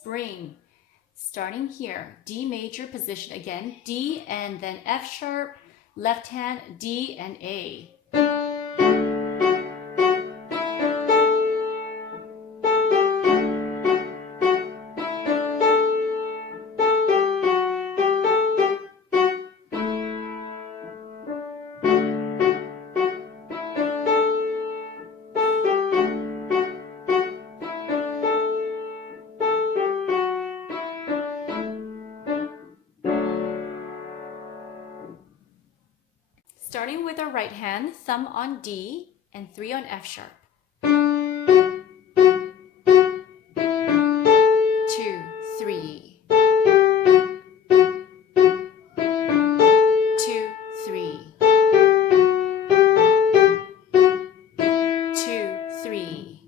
spring. Starting here, D major position again, D and then F sharp, left hand, D and A. Starting with our right hand, thumb on D and 3 on F sharp. 2, 3. 2, 3. 2, 3.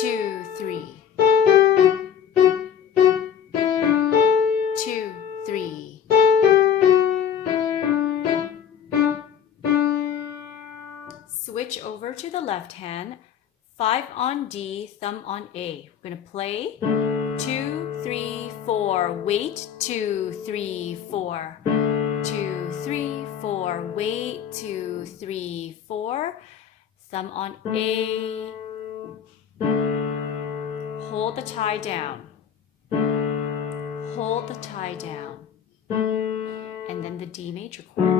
2, 3. 2, 3. Switch over to the left hand, 5 on D, thumb on A. We're going to play 2, 3, 4, wait, 2, 3, 4. 2, 3, 4, wait, 2, 3, 4. Thumb on A. Hold the tie down. Hold the tie down. And then the D major chord.